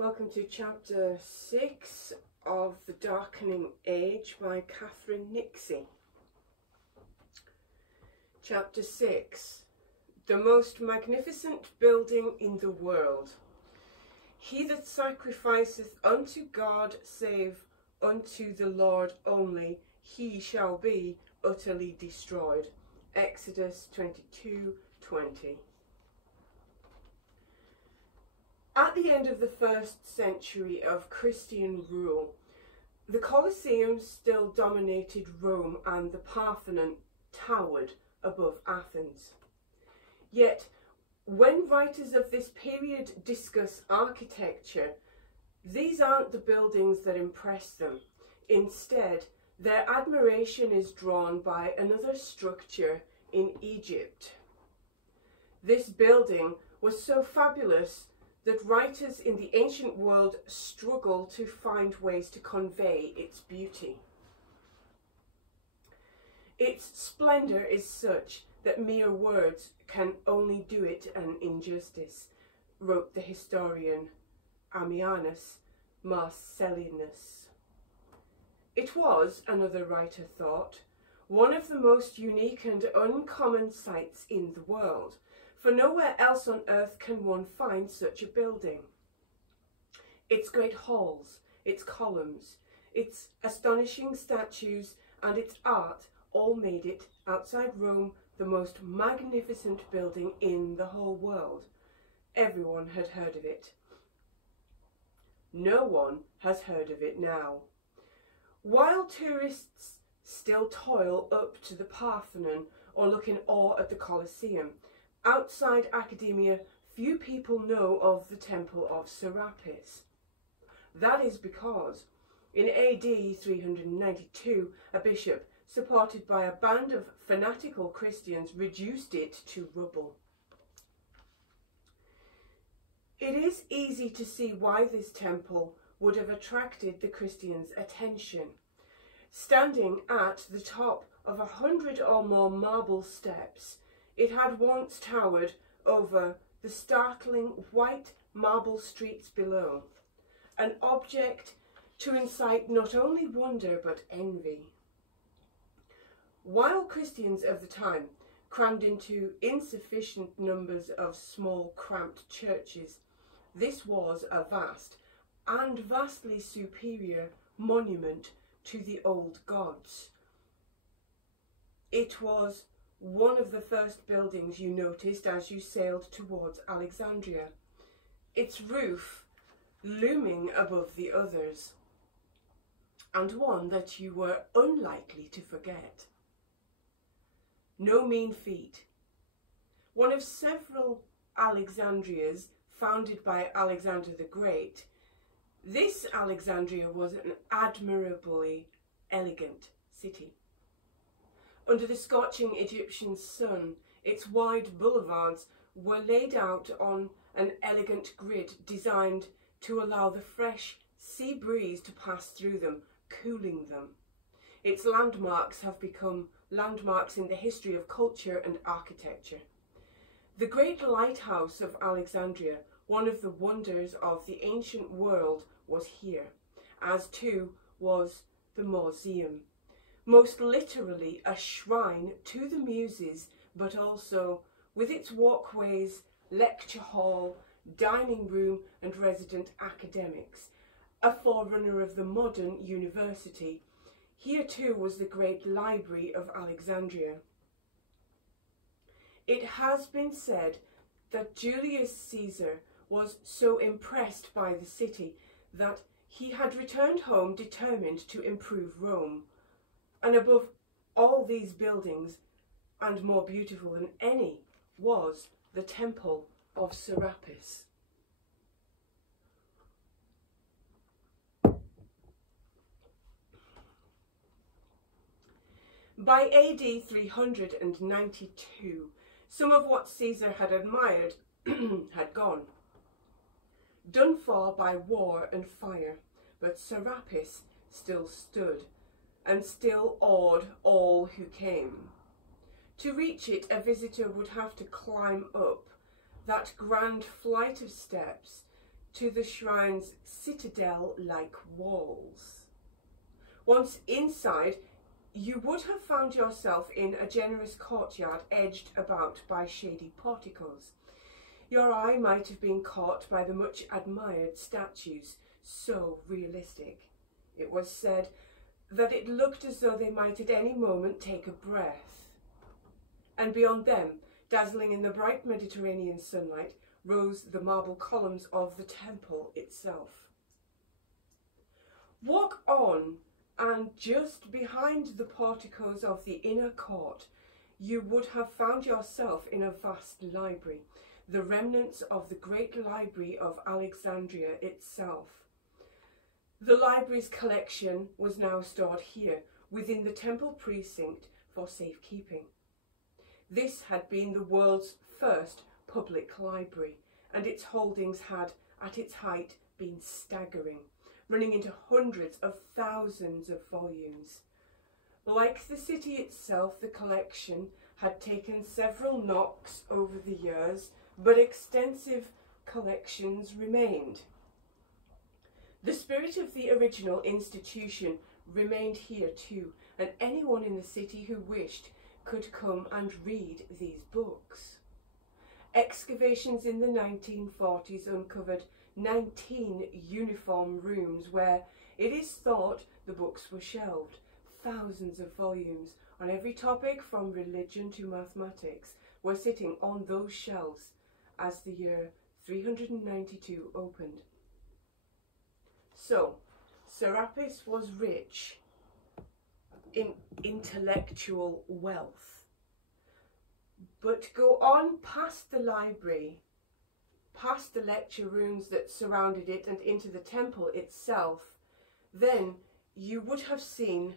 Welcome to chapter 6 of The Darkening Age by Catherine Nixey. Chapter 6. The most magnificent building in the world. He that sacrificeth unto God save unto the Lord only, he shall be utterly destroyed. Exodus 22:20. At the end of the 1st century of Christian rule, the Colosseum still dominated Rome and the Parthenon towered above Athens. Yet, when writers of this period discuss architecture, these aren't the buildings that impress them. Instead, their admiration is drawn by another structure in Egypt. This building was so fabulous that writers in the ancient world struggle to find ways to convey its beauty. Its splendour is such that mere words can only do it an injustice, wrote the historian Ammianus Marcellinus. It was, another writer thought, one of the most unique and uncommon sights in the world, for nowhere else on earth can one find such a building. Its great halls, its columns, its astonishing statues, and its art all made it, outside Rome, the most magnificent building in the whole world. Everyone had heard of it. No one has heard of it now. While tourists still toil up to the Parthenon or look in awe at the Colosseum, outside academia, few people know of the Temple of Serapis. That is because, in AD 392, a bishop, supported by a band of fanatical Christians, reduced it to rubble. It is easy to see why this temple would have attracted the Christians' attention. Standing at the top of 100 or more marble steps, it had once towered over the startling white marble streets below, an object to incite not only wonder but envy. While Christians of the time crammed into insufficient numbers of small cramped churches, this was a vast and vastly superior monument to the old gods. It was one of the first buildings you noticed as you sailed towards Alexandria, its roof looming above the others, and one that you were unlikely to forget. No mean feat. One of several Alexandrias founded by Alexander the Great, this Alexandria was an admirably elegant city. Under the scorching Egyptian sun, its wide boulevards were laid out on an elegant grid designed to allow the fresh sea breeze to pass through them, cooling them. Its landmarks have become landmarks in the history of culture and architecture. The great lighthouse of Alexandria, one of the wonders of the ancient world, was here, as too was the Museum. Most literally a shrine to the Muses, but also with its walkways, lecture hall, dining room and resident academics, a forerunner of the modern university. Here too was the great library of Alexandria. It has been said that Julius Caesar was so impressed by the city that he had returned home determined to improve Rome. And above all these buildings, and more beautiful than any, was the Temple of Serapis. By AD 392, some of what Caesar had admired had gone, done for by war and fire, but Serapis still stood, and still awed all who came. To reach it, a visitor would have to climb up that grand flight of steps to the shrine's citadel-like walls. Once inside, you would have found yourself in a generous courtyard edged about by shady porticos. Your eye might have been caught by the much admired statues, so realistic. It was said that it looked as though they might at any moment take a breath. And beyond them, dazzling in the bright Mediterranean sunlight, rose the marble columns of the temple itself. Walk on, and just behind the porticos of the inner court, you would have found yourself in a vast library, the remnants of the great library of Alexandria itself. The library's collection was now stored here, within the temple precinct, for safekeeping. This had been the world's first public library, and its holdings had, at its height, been staggering, running into hundreds of thousands of volumes. Like the city itself, the collection had taken several knocks over the years, but extensive collections remained. The spirit of the original institution remained here too, and anyone in the city who wished could come and read these books. Excavations in the 1940s uncovered 19 uniform rooms where it is thought the books were shelved. Thousands of volumes on every topic from religion to mathematics were sitting on those shelves as the year 392 opened. So, Serapis was rich in intellectual wealth. But go on past the library, past the lecture rooms that surrounded it and into the temple itself, then you would have seen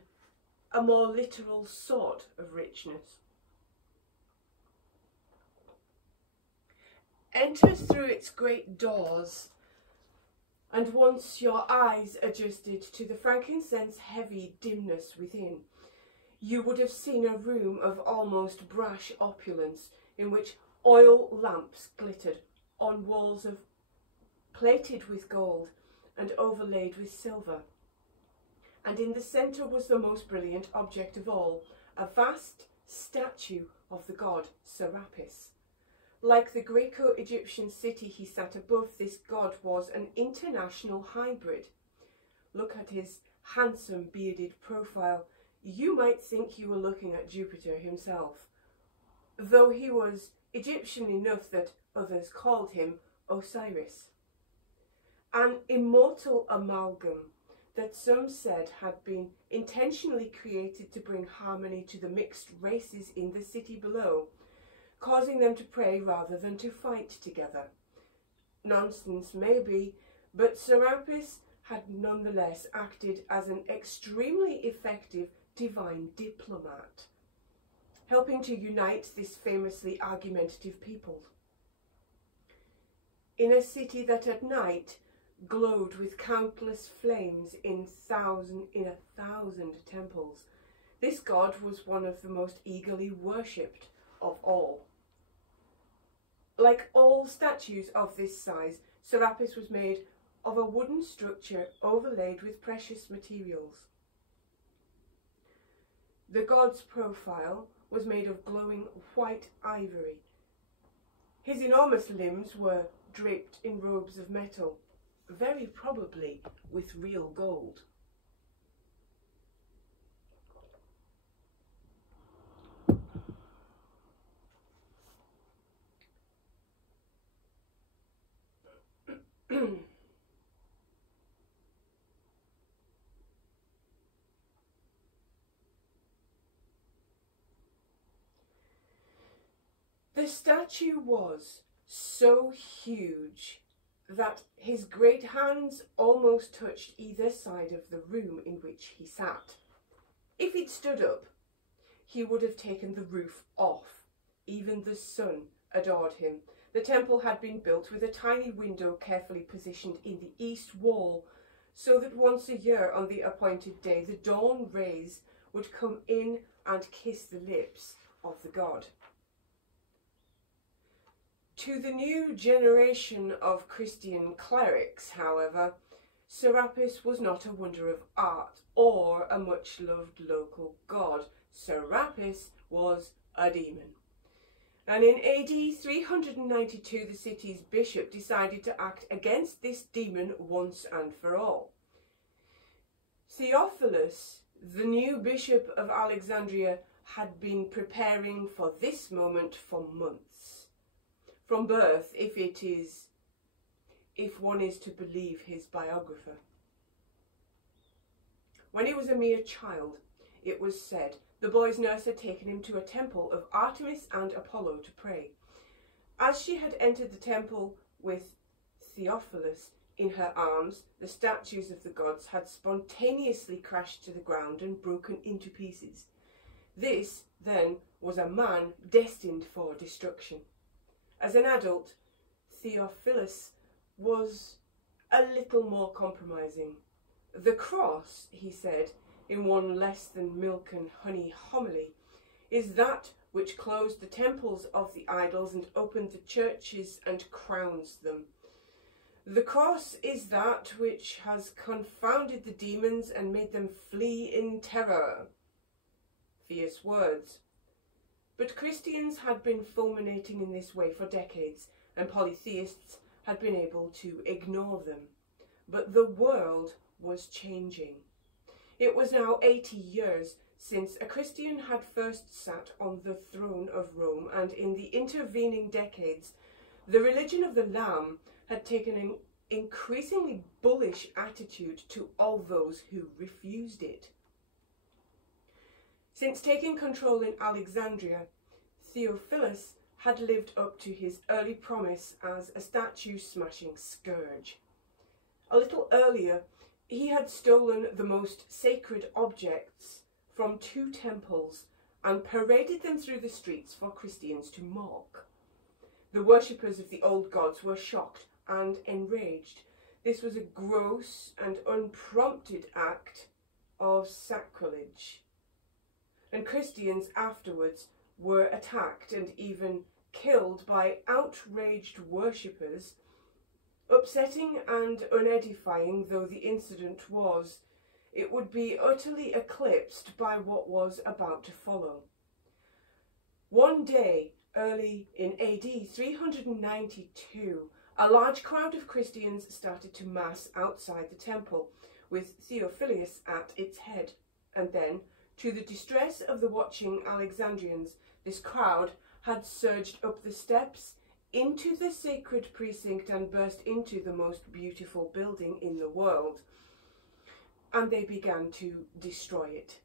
a more literal sort of richness. Enter through its great doors, and once your eyes adjusted to the frankincense-heavy dimness within, you would have seen a room of almost brash opulence in which oil lamps glittered on walls of plated with gold and overlaid with silver. And in the centre was the most brilliant object of all, a vast statue of the god Serapis. Like the Greco-Egyptian city he sat above, this god was an international hybrid. Look at his handsome bearded profile. You might think you were looking at Jupiter himself, though he was Egyptian enough that others called him Osiris. An immortal amalgam that some said had been intentionally created to bring harmony to the mixed races in the city below, causing them to pray rather than to fight together. Nonsense maybe, but Serapis had nonetheless acted as an extremely effective divine diplomat, helping to unite this famously argumentative people. In a city that at night glowed with countless flames in a thousand temples, this god was one of the most eagerly worshipped of all. Like all statues of this size, Serapis was made of a wooden structure overlaid with precious materials. The god's profile was made of glowing white ivory. His enormous limbs were draped in robes of metal, very probably with real gold. The statue was so huge that his great hands almost touched either side of the room in which he sat. If he'd stood up, he would have taken the roof off. Even the sun adored him. The temple had been built with a tiny window carefully positioned in the east wall, so that once a year on the appointed day the dawn rays would come in and kiss the lips of the god. To the new generation of Christian clerics, however, Serapis was not a wonder of art or a much-loved local god. Serapis was a demon. And in AD 392, the city's bishop decided to act against this demon once and for all. Theophilus, the new bishop of Alexandria, had been preparing for this moment for months. From birth, if one is to believe his biographer. When he was a mere child, it was said, the boy's nurse had taken him to a temple of Artemis and Apollo to pray. As she had entered the temple with Theophilus in her arms, the statues of the gods had spontaneously crashed to the ground and broken into pieces. This, then, was a man destined for destruction. As an adult, Theophilus was a little more compromising. The cross, he said, in one less than milk and honey homily, is that which closed the temples of the idols and opened the churches and crowns them. The cross is that which has confounded the demons and made them flee in terror. Fierce words. But Christians had been fulminating in this way for decades, and polytheists had been able to ignore them. But the world was changing. It was now 80 years since a Christian had first sat on the throne of Rome, and in the intervening decades, the religion of the Lamb had taken an increasingly bullish attitude to all those who refused it. Since taking control in Alexandria, Theophilus had lived up to his early promise as a statue-smashing scourge. A little earlier, he had stolen the most sacred objects from 2 temples and paraded them through the streets for Christians to mock. The worshippers of the old gods were shocked and enraged. This was a gross and unprompted act of sacrilege. And Christians afterwards were attacked and even killed by outraged worshippers. Upsetting and unedifying though the incident was, it would be utterly eclipsed by what was about to follow. One day, early in AD 392, a large crowd of Christians started to mass outside the temple, with Theophilus at its head, and then, to the distress of the watching Alexandrians, this crowd had surged up the steps into the sacred precinct and burst into the most beautiful building in the world, and they began to destroy it.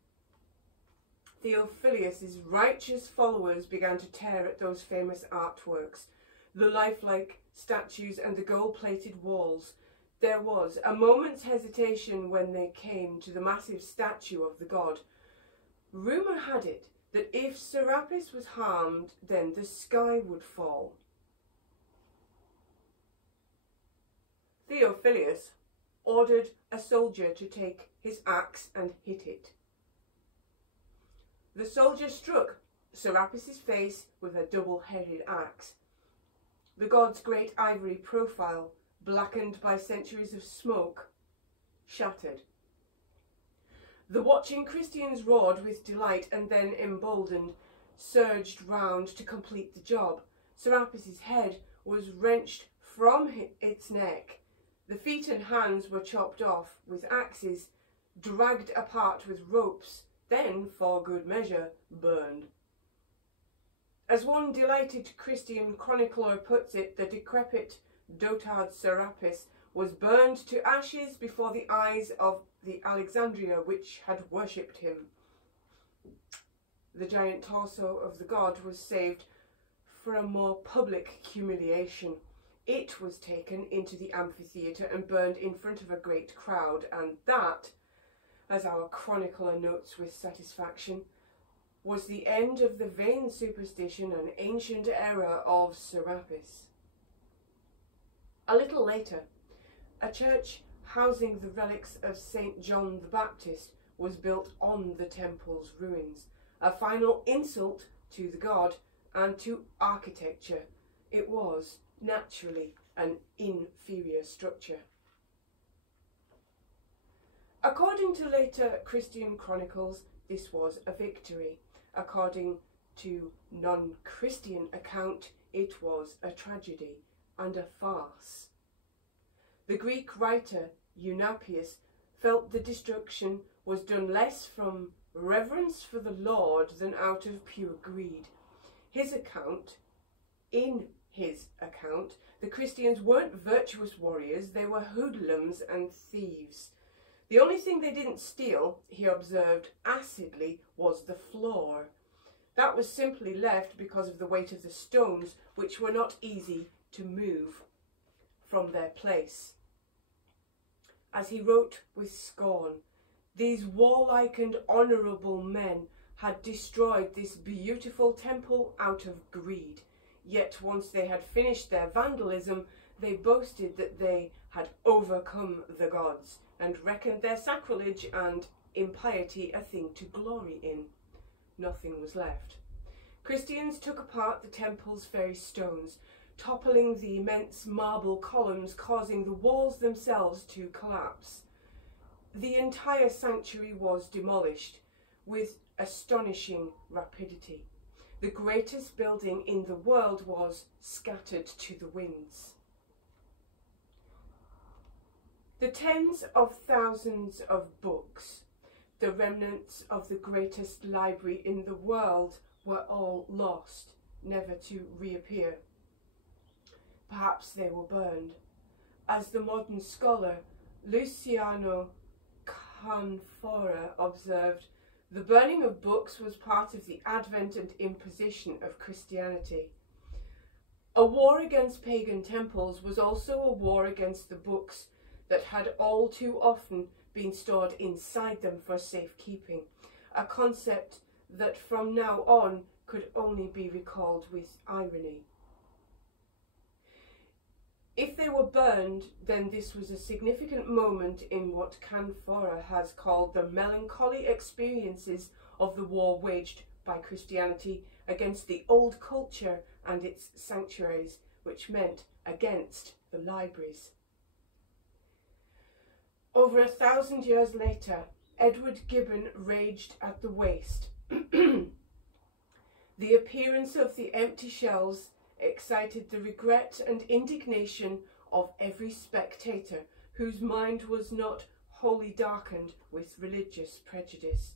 Theophilus' righteous followers began to tear at those famous artworks, the lifelike statues and the gold-plated walls. There was a moment's hesitation when they came to the massive statue of the god. Rumour had it that if Serapis was harmed, then the sky would fall. Theophilus ordered a soldier to take his axe and hit it. The soldier struck Serapis' face with a double-headed axe. The god's great ivory profile, blackened by centuries of smoke, shattered. The watching Christians roared with delight and then, emboldened, surged round to complete the job. Serapis' head was wrenched from its neck. The feet and hands were chopped off with axes, dragged apart with ropes, then, for good measure, burned. As one delighted Christian chronicler puts it, the decrepit dotard Serapis was burned to ashes before the eyes of the Alexandria which had worshipped him. The giant torso of the god was saved for a more public humiliation. It was taken into the amphitheatre and burned in front of a great crowd, and that, as our chronicler notes with satisfaction, was the end of the vain superstition and ancient error of Serapis. A little later, a church housing the relics of St. John the Baptist was built on the temple's ruins, a final insult to the god and to architecture. It was, naturally, an inferior structure. According to later Christian chronicles, this was a victory. According to non-Christian account, it was a tragedy and a farce. The Greek writer Eunapius felt the destruction was done less from reverence for the Lord than out of pure greed. In his account, the Christians weren't virtuous warriors, they were hoodlums and thieves. The only thing they didn't steal, he observed acidly, was the floor. That was simply left because of the weight of the stones, which were not easy to move from their place. As he wrote with scorn, these warlike and honourable men had destroyed this beautiful temple out of greed. Yet once they had finished their vandalism, they boasted that they had overcome the gods, and reckoned their sacrilege and impiety a thing to glory in. Nothing was left. Christians took apart the temple's very stones, toppling the immense marble columns, causing the walls themselves to collapse. The entire sanctuary was demolished with astonishing rapidity. The greatest building in the world was scattered to the winds. The tens of thousands of books, the remnants of the greatest library in the world, were all lost, never to reappear. Perhaps they were burned. As the modern scholar Luciano Canfora observed, the burning of books was part of the advent and imposition of Christianity. A war against pagan temples was also a war against the books that had all too often been stored inside them for safekeeping, a concept that from now on could only be recalled with irony. If they were burned, then this was a significant moment in what Canfora has called the melancholy experiences of the war waged by Christianity against the old culture and its sanctuaries, which meant against the libraries. Over 1,000 years later, Edward Gibbon raged at the waste. The appearance of the empty shelves excited the regret and indignation of every spectator whose mind was not wholly darkened with religious prejudice.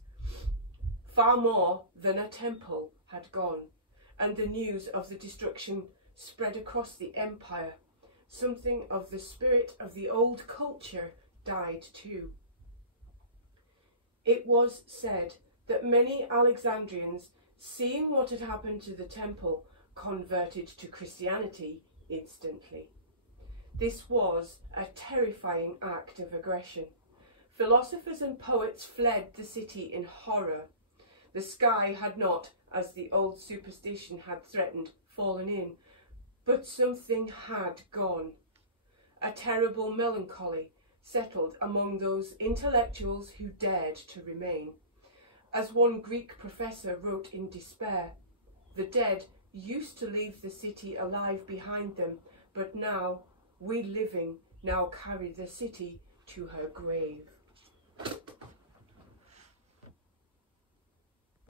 Far more than a temple had gone, and the news of the destruction spread across the empire. Something of the spirit of the old culture died too. It was said that many Alexandrians, seeing what had happened to the temple, converted to Christianity instantly. This was a terrifying act of aggression. Philosophers and poets fled the city in horror. The sky had not, as the old superstition had threatened, fallen in, but something had gone. A terrible melancholy settled among those intellectuals who dared to remain. As one Greek professor wrote in despair, "The dead used to leave the city alive behind them, but now, we living now carry the city to her grave."